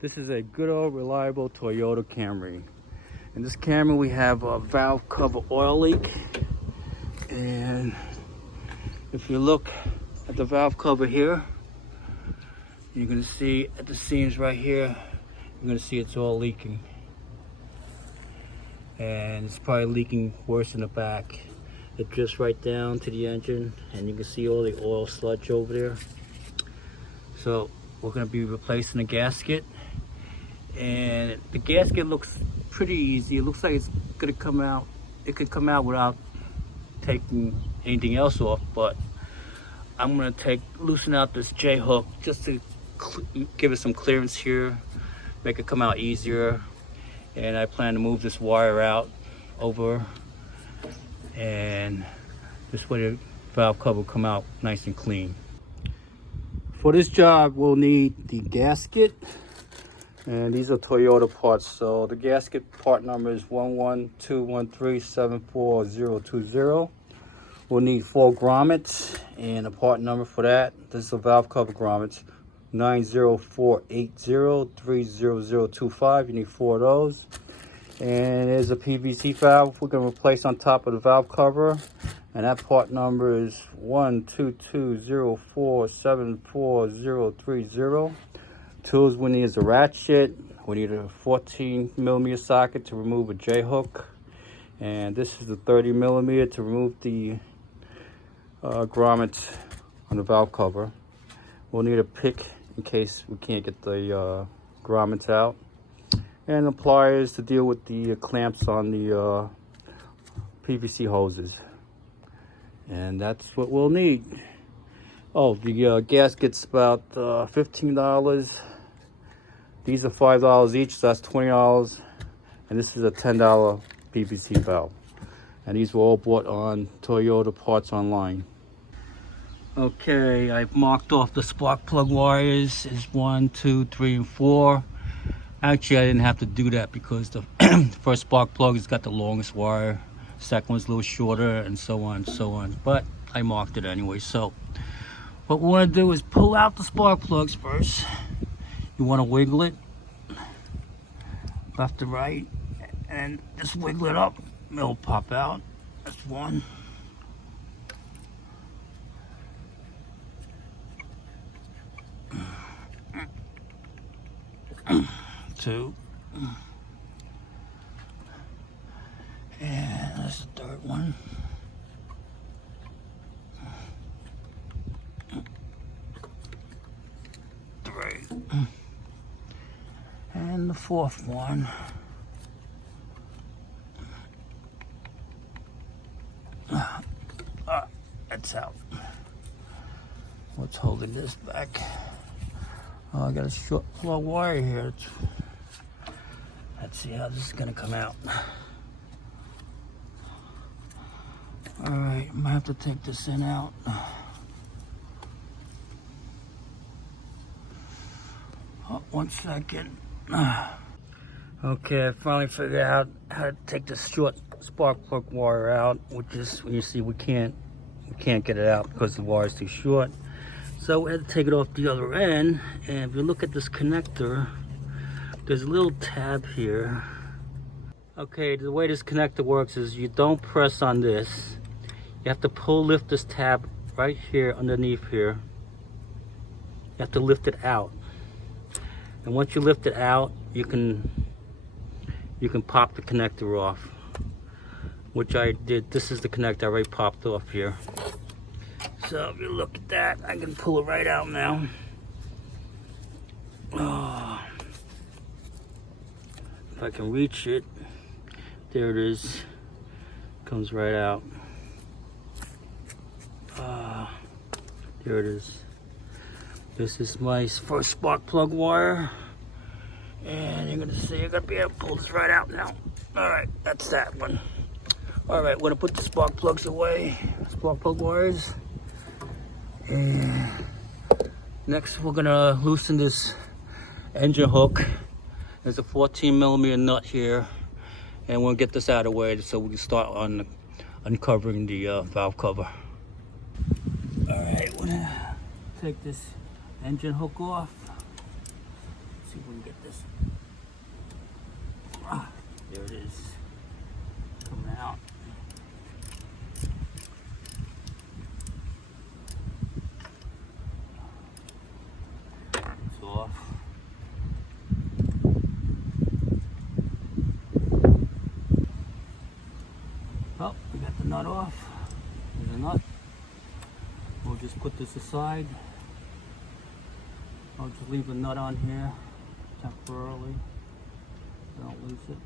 This is a good old reliable Toyota Camry. In this Camry we have a valve cover oil leak, and if you look at the valve cover here, you're going to see at the seams right here, you're going to see it's all leaking, and it's probably leaking worse in the back. It drifts right down to the engine, and you can see all the oil sludge over there. So we're going to be replacing the gasket, and the gasket looks pretty easy. It looks like it's going to come out. It could come out without taking anything else off, but I'm going to loosen out this J hook just to give it some clearance here, make it come out easier. And I plan to move this wire out over, and this way the valve cover will come out nice and clean. For this job we'll need the gasket, and these are Toyota parts. So the gasket part number is 11213740020. We'll need 4 grommets, and a part number for that, this is a valve cover grommets, 90480300025. You need 4 of those. And there's a PVC valve we're going to replace on top of the valve cover, and that part number is 12204740030. Tools we need is a ratchet. We need a 14mm socket to remove a J hook, and this is the 30mm to remove the grommets on the valve cover. We'll need a pick in case we can't get the grommets out, and the pliers to deal with the clamps on the PVC hoses. And that's what we'll need. Oh, the gasket's about $15. These are $5 each, so that's $20. And this is a $10 PVC valve. And these were all bought on Toyota Parts Online. Okay, I've marked off the spark plug wires is 1, 2, 3, and 4. Actually, I didn't have to do that because the first spark plug has got the longest wire, second one's a little shorter, and so on and so on. But I marked it anyway. So what we want to do is pull out the spark plugs first. You want to wiggle it left to right, and just wiggle it up. It'll pop out. That's 1. 2. And that's the 3rd one. 3. And the 4th one. That's out. What's holding this back? Oh, I got a short flow wire here. Let's see how this is gonna come out. All right, I'm gonna have to take this in out. Oh, 1 second. Okay, I finally figured out how to take this short spark plug wire out, which is when you see we can't get it out because the wire is too short. So we had to take it off the other end, and if you look at this connector, there's a little tab here. Okay, the way this connector works is you don't press on this. You have to lift this tab right here underneath here. You have to lift it out. And once you lift it out, you can pop the connector off, which I did. This is the connector I already popped off here. So if you look at that, I can pull it right out now. Oh. If I can reach it, there it is. Comes right out. There it is. This is my first spark plug wire, and you're gonna see I'm gonna be able to pull this right out now. All right, that's that one. All right, we're gonna put the spark plugs away, spark plug wires. And next we're gonna loosen this engine hook. There's a 14mm nut here, and we'll get this out of the way so we can start on uncovering the valve cover. All right, we're gonna take this engine hook off. Let's see if we me get this. There it is. Coming out. It's off. Oh, we got the nut off. There's a nut. We'll just put this aside. I'll just leave a nut on here temporarily. Don't lose it.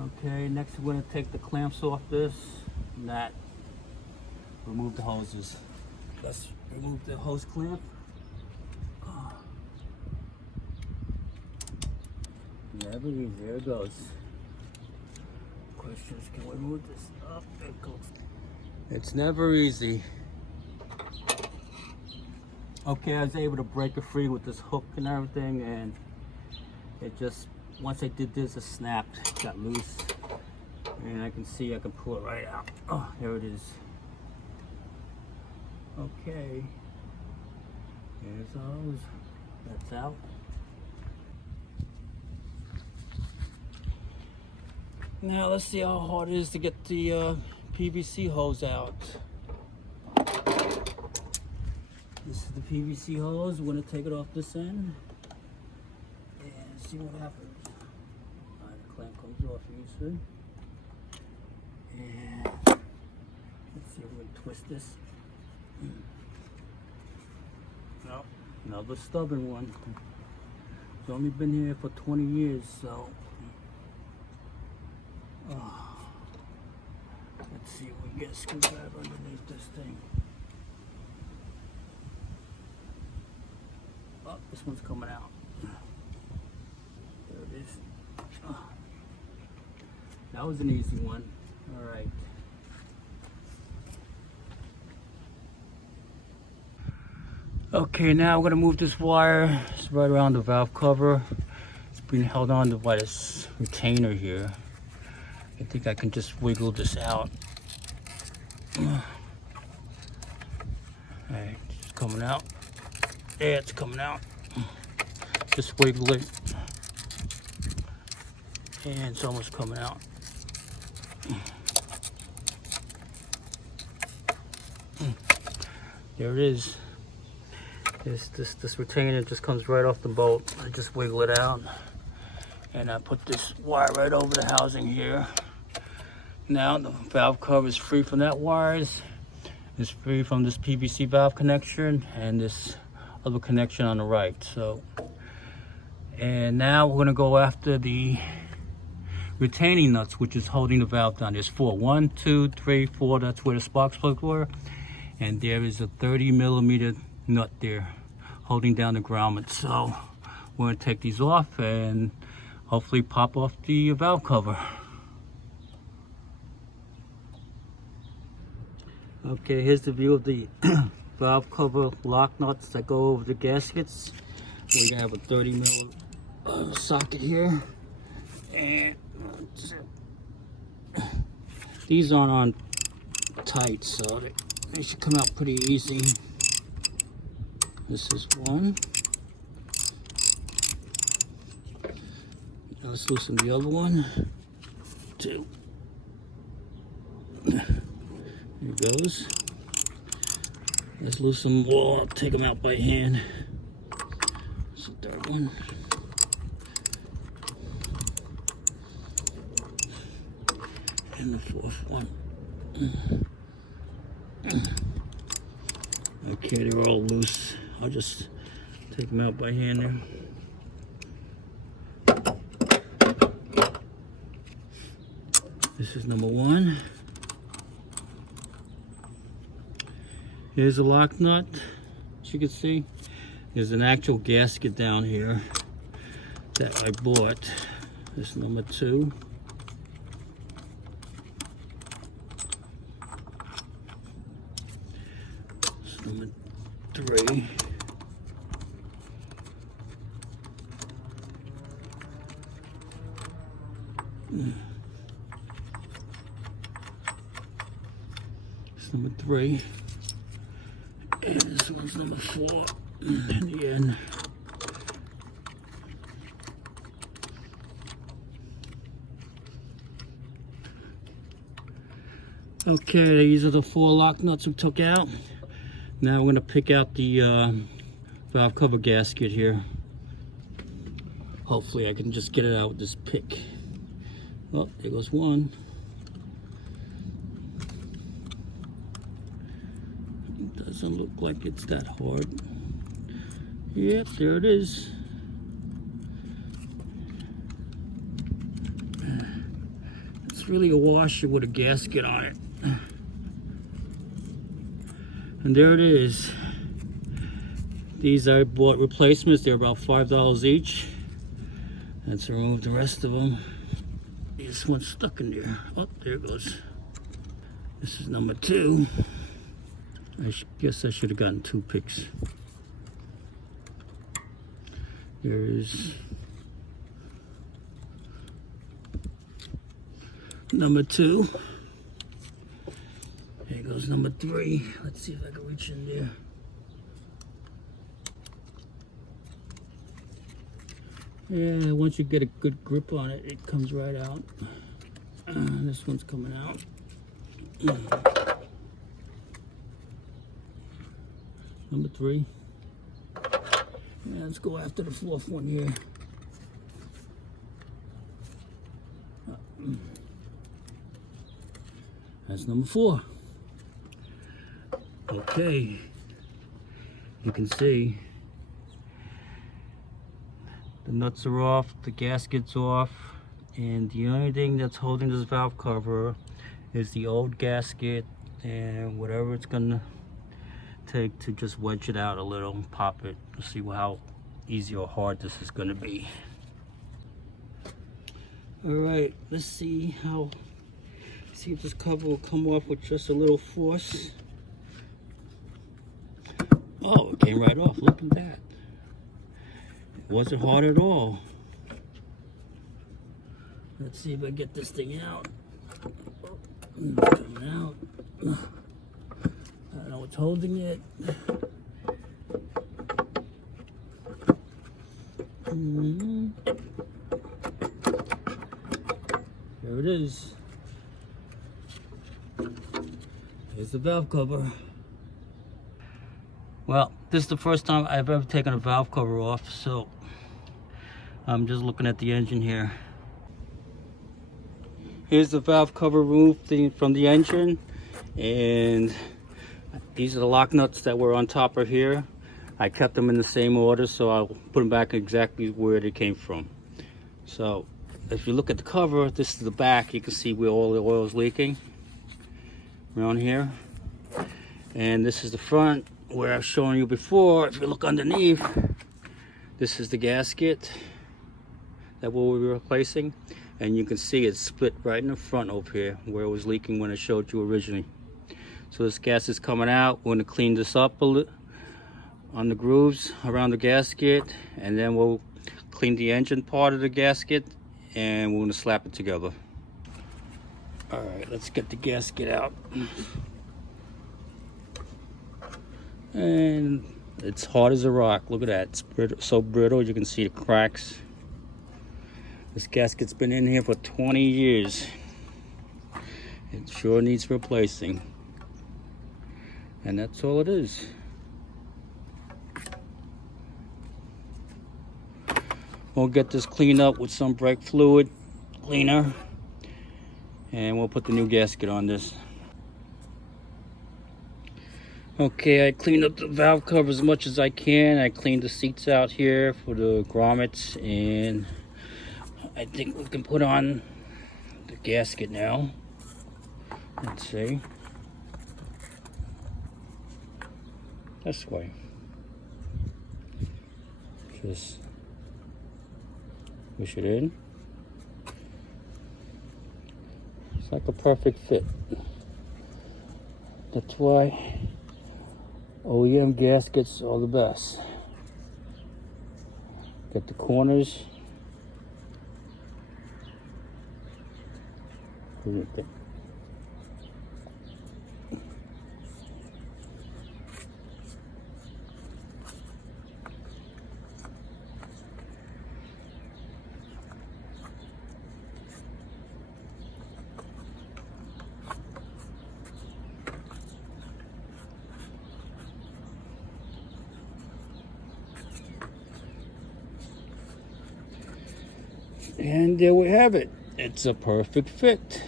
Okay, next we're going to take the clamps off this and that. Remove the hoses. Let's remove the hose clamp. Never easy. There it goes. Questions, can we move this up? There it goes. It's never easy. Okay, I was able to break it free with this hook and everything, and it just, once I did this, it snapped, it got loose, and I can see I can pull it right out. Oh, there it is. Okay, here's the hose. That's out. Now let's see how hard it is to get the PVC hose out. This is the PVC hose. We're going to take it off this end and see what happens. The clamp comes off easily. And let's see if we can twist this. No, another stubborn one. It's only been here for 20 years, so. Let's see if we can get a screwdriver underneath this thing. Oh, this one's coming out. There it is. Oh, that was an easy one. All right. Okay, now we're going to move this wire. It's right around the valve cover. It's being held on by this retainer here. I think I can just wiggle this out. Alright, it's coming out. Yeah, it's coming out. Just wiggle it. And it's almost coming out. There it is. This retainer just comes right off the bolt. I just wiggle it out. And I put this wire right over the housing here. Now the valve cover is free from that wires. It's free from this PVC valve connection and this other connection on the right. So, and now we're gonna go after the retaining nuts, which is holding the valve down. There's 4. 1, 2, 3, 4. That's where the spark plugs were. And there is a 30mm nut there holding down the grommets. So we're gonna take these off and hopefully pop off the valve cover. Okay, here's the view of the valve cover lock nuts that go over the gaskets. We have a 30mm socket here, and these aren't on tight, so they should come out pretty easy. This is one. Now let's loosen the other one. 2. Here goes. Let's loosen more. I'll take them out by hand. That's the 3rd one. And the 4th one. Okay, they're all loose. I'll just take them out by hand there. This is number 1. Here's a lock nut, as you can see. There's an actual gasket down here that I bought. This is number 2. This is number 3. This is number 3. And this one's number 4 in the end. Okay, these are the 4 lock nuts we took out. Now we're going to pick out the valve cover gasket here. Hopefully I can just get it out with this pick. Oh, there goes one. Doesn't look like it's that hard. Yep, there it is. It's really a washer with a gasket on it. And there it is. These I bought replacements. They're about $5 each. Let's remove the rest of them. This one's stuck in there. Oh, there it goes. This is number 2. I guess I should have gotten 2 picks. There's number 2. There goes number 3. Let's see if I can reach in there. Yeah, once you get a good grip on it, it comes right out. This one's coming out. Number 3. Yeah, let's go after the 4th one here. That's number 4. Okay, you can see the nuts are off, the gasket's off, and the only thing that's holding this valve cover is the old gasket and whatever it's gonna take to just wedge it out a little and pop it to see how easy or hard this is gonna be. All right, let's see if this cover will come off with just a little force. Oh, it came right off. Look at that. It wasn't hard at all. Let's see if I get this thing out. It's coming out. I don't know what's holding it. There it is. There's the valve cover. Well, this is the first time I've ever taken a valve cover off, so I'm just looking at the engine here. Here's the valve cover removed from the engine, and these are the lock nuts that were on top of here. I kept them in the same order, so I'll put them back exactly where they came from. So if you look at the cover, this is the back. You can see where all the oil is leaking around here. And this is the front, where I've shown you before. If you look underneath, this is the gasket that we'll be replacing, and you can see it's split right in the front over here where it was leaking when I showed you originally. So this gas is coming out. We're going to clean this up a little on the grooves around the gasket, and then we'll clean the engine part of the gasket, and we're going to slap it together. All right, let's get the gasket out. And it's hard as a rock. Look at that. It's brittle, so brittle. You can see the cracks. This gasket's been in here for 20 years. It sure needs replacing. And that's all it is. We'll get this cleaned up with some brake fluid cleaner, and we'll put the new gasket on this. Okay, I cleaned up the valve cover as much as I can. I cleaned the seats out here for the grommets, and I think we can put on the gasket now. Let's see. This way. Just push it in. It's like a perfect fit. That's why OEM gaskets are the best. Get the corners. And there we have it. It's a perfect fit.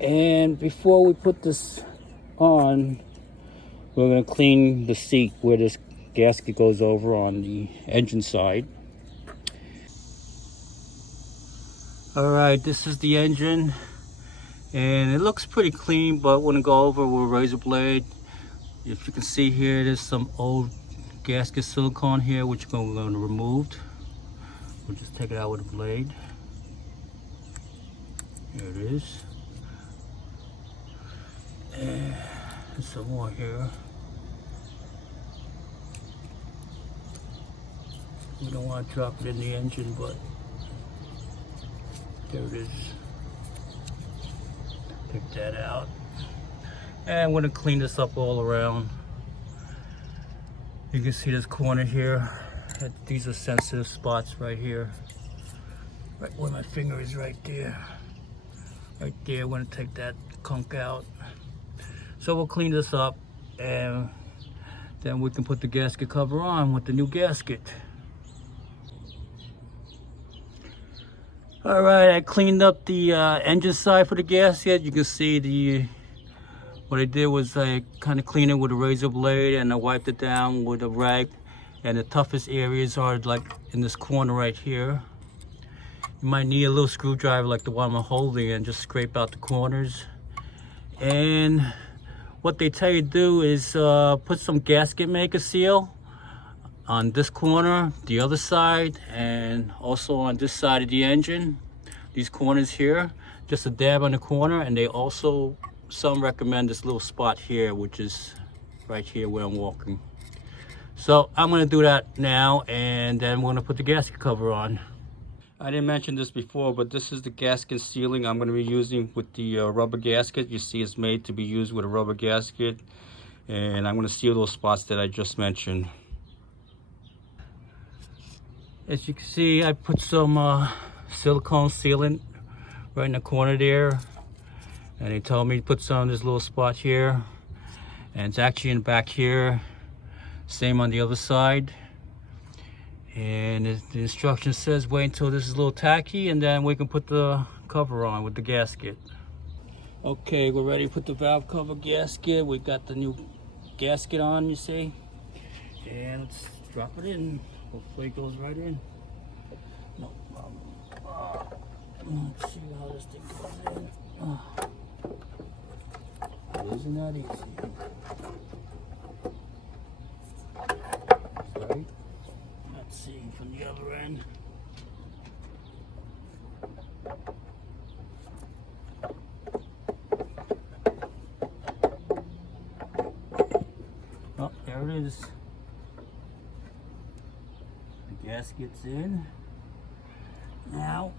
And before we put this on, we're going to clean the seat where this gasket goes over on the engine side. Alright, this is the engine. And it looks pretty clean, but we're going to go over with a razor blade. If you can see here, there's some old gasket silicone here, which we're going to remove. We'll just take it out with a blade. Here it is. And some more here. We don't want to drop it in the engine, but there it is. Take that out. And I'm going to clean this up all around. You can see this corner here. These are sensitive spots right here. Right where my finger is, right there. Right there, I'm going to take that gunk out. So we'll clean this up and then we can put the gasket cover on with the new gasket. Alright, I cleaned up the engine side for the gasket. You can see what I did was I kind of cleaned it with a razor blade and I wiped it down with a rag. And the toughest areas are like in this corner right here. You might need a little screwdriver like the one I'm holding and just scrape out the corners. And what they tell you to do is put some gasket maker seal on this corner, the other side, and also on this side of the engine. These corners here, just a dab on the corner. And they also, some recommend this little spot here, which is right here where I'm walking. So I'm going to do that now, and then we're going to put the gasket cover on. I didn't mention this before, but this is the gasket sealing I'm going to be using with the rubber gasket. You see it's made to be used with a rubber gasket, and I'm going to seal those spots that I just mentioned. As you can see, I put some silicone sealant right in the corner there, and they told me to put some in this little spot here, and it's actually in the back here. Same on the other side. And the instruction says wait until this is a little tacky and then we can put the cover on with the gasket. Okay, we're ready to put the valve cover gasket. We got the new gasket on, you see. And let's drop it in. Hopefully it goes right in. No problem. Let's see how this thing goes in. It isn't that easy. Right. Let's see from the other end. Oh, there it is. The gasket's in. Now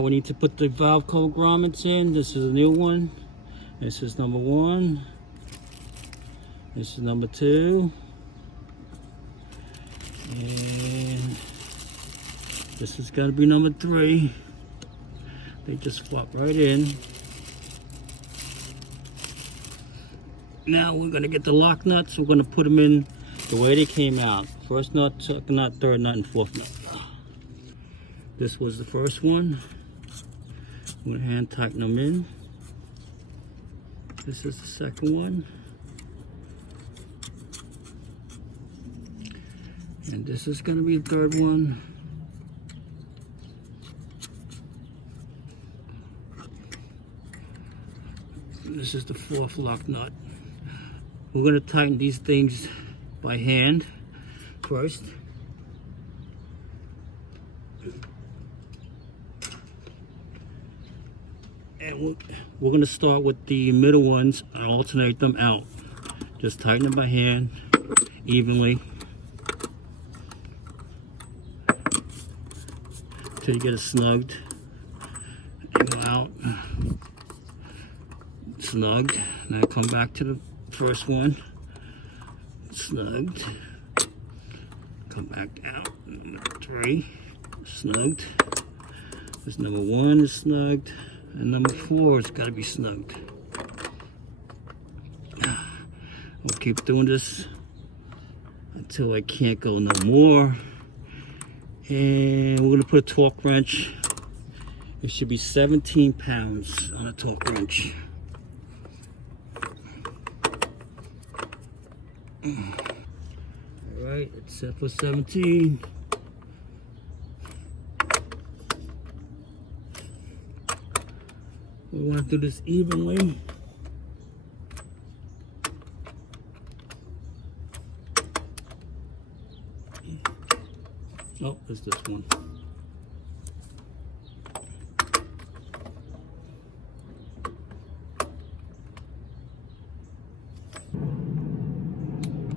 we need to put the valve cover grommets in. This is a new one. This is number 1. This is number 2. And this is going to be number 3. They just flop right in. Now we're going to get the lock nuts. We're going to put them in the way they came out. First nut, second nut, third nut, and fourth nut. This was the first one. I'm going to hand tighten them in. This is the second one. And this is going to be the third one. This is the fourth lock nut. We're going to tighten these things by hand first. And we're going to start with the middle ones and alternate them out. Just tighten them by hand evenly till you get it snugged. And go out, snugged. Now come back to the first one, snugged. Come back out. Number 3, snugged. This number 1 is snugged. And number 4 has got to be snugged. I'll keep doing this until I can't go no more. And we're gonna put a torque wrench. It should be 17 pounds on a torque wrench. All right, it's set for 17. We want to do this evenly. Oh, there's this one.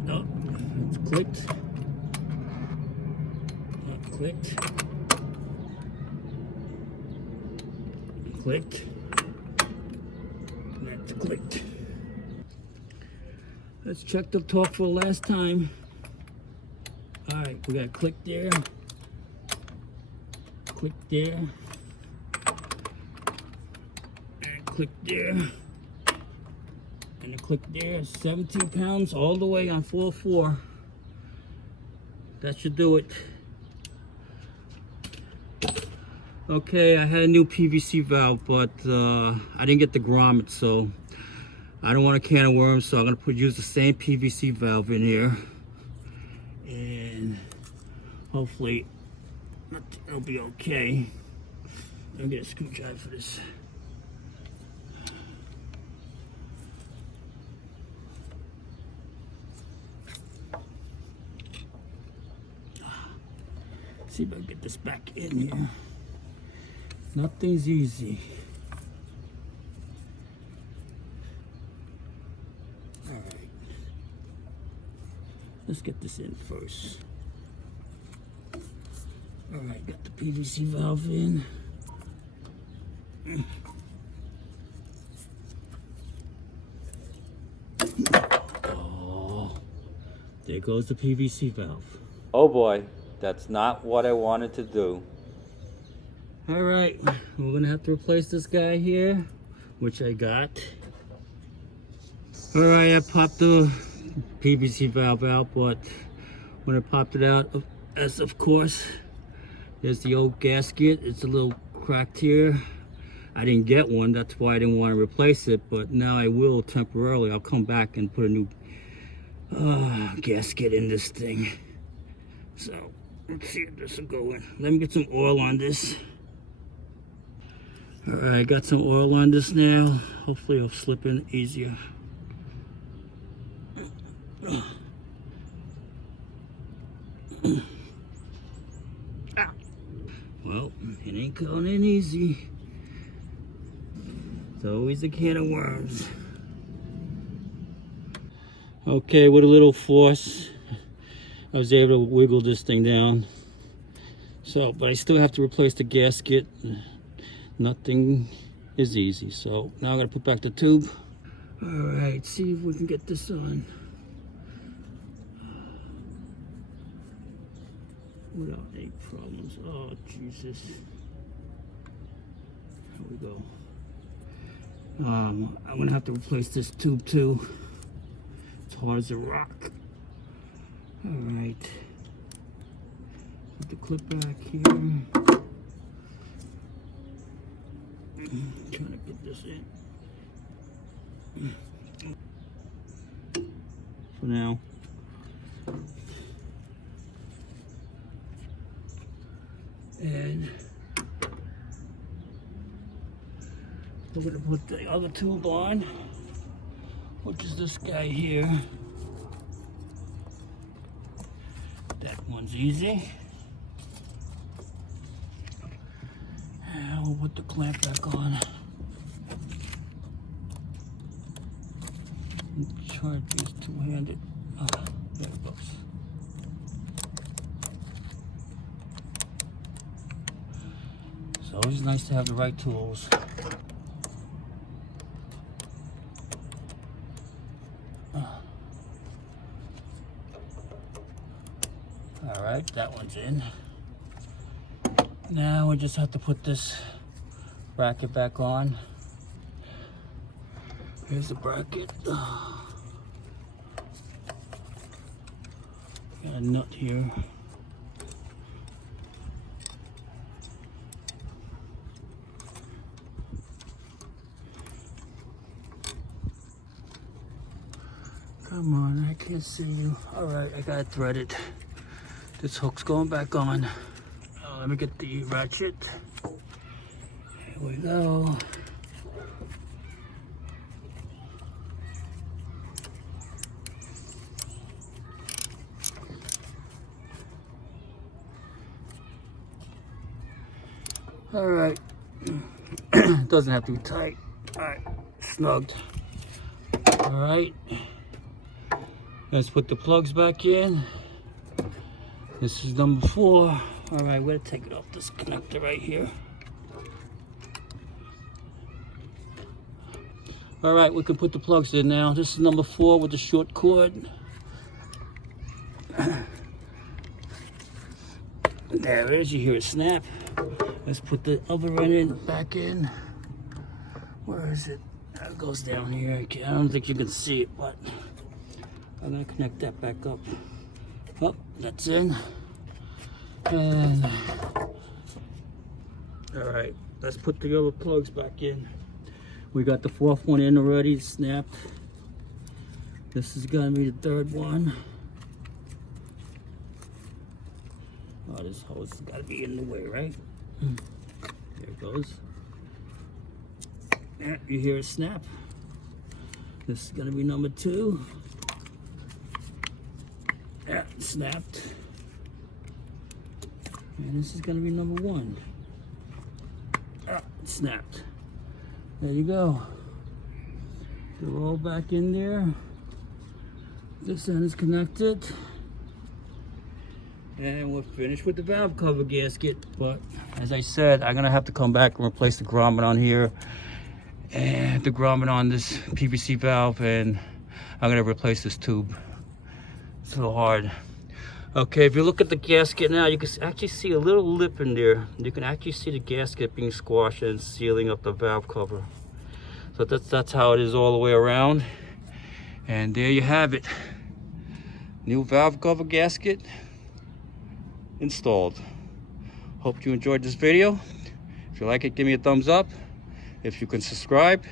Oh, it's clicked. Not clicked. Clicked. That's clicked. Let's check the torque for the last time. All right, we got a click there. Click there. And click there. And a click there. 17 pounds all the way on 4.4. That should do it. Okay, I had a new PVC valve, but I didn't get the Grommets, so I don't want a can of worms, so I'm gonna use the same PVC valve in here. And hopefully it'll be okay. I'll get a screwdriver for this. See if I can get this back in here. Nothing's easy. All right. Let's get this in first. All right, got the PVC valve in. Oh, there goes the PVC valve. Oh boy, that's not what I wanted to do. All right, we're gonna have to replace this guy here, which I got. All right, I popped the PVC valve out, but when I popped it out, as of course, there's the old gasket. It's a little cracked here. I didn't get one, that's why I didn't want to replace it, but now I will temporarily. I'll come back and put a new gasket in this thing. So, let's see if this will go in. Let me get some oil on this. All right, I got some oil on this now. Hopefully it'll slip in easier. Well, it ain't going in easy. It's always a can of worms. Okay, with a little force, I was able to wiggle this thing down. So, but I still have to replace the gasket. Nothing is easy. So now I'm gonna put back the tube. All right, see if we can get this on without any problems. Oh, Jesus. Here we go. I'm gonna have to replace this tube too. It's hard as a rock. All right. Put the clip back here. Trying to get this in. For now. And we're gonna put the other tube on, which is this guy here. That one's easy. And we'll put the clamp back on. Try to use two-handed. There it goes. It's always nice to have the right tools. All right, that one's in. Now we just have to put this bracket back on. Here's the bracket. Got a nut here. Come on, I can't see you. All right, I got it threaded. This hook's going back on. Let me get the ratchet. Here we go. All right. Doesn't have to be tight. All right, snugged. All right. Let's put the plugs back in. This is number 4. All right, we're gonna take it off this connector right here. All right, we can put the plugs in now. This is number 4 with the short cord. There it is, you hear it snap. Let's put the other end back in. Where is it? It goes down here. Okay, I don't think you can see it, but I'm gonna connect that back up. Oh, that's in. And all right, let's put the other plugs back in. We got the 4th one in already, snapped. This is gonna be the 3rd one. Oh, this hose has gotta be in the way, right? There it goes. Yeah, you hear it snap. This is gonna be number 2. Yeah, snapped. And this is gonna be number 1. Ah, snapped. There you go. They're all back in there. This end is connected. And we're finished with the valve cover gasket. But as I said, I'm gonna have to come back and replace the grommet on here and the grommet on this PVC valve, and I'm gonna replace this tube. It's a little hard. Okay, if you look at the gasket now, you can actually see a little lip in there. You can actually see the gasket being squashed and sealing up the valve cover. So that's how it is all the way around. And there you have it. New valve cover gasket installed. Hope you enjoyed this video. If you like it, give me a thumbs up. If you can subscribe,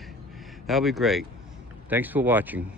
that'll be great. Thanks for watching.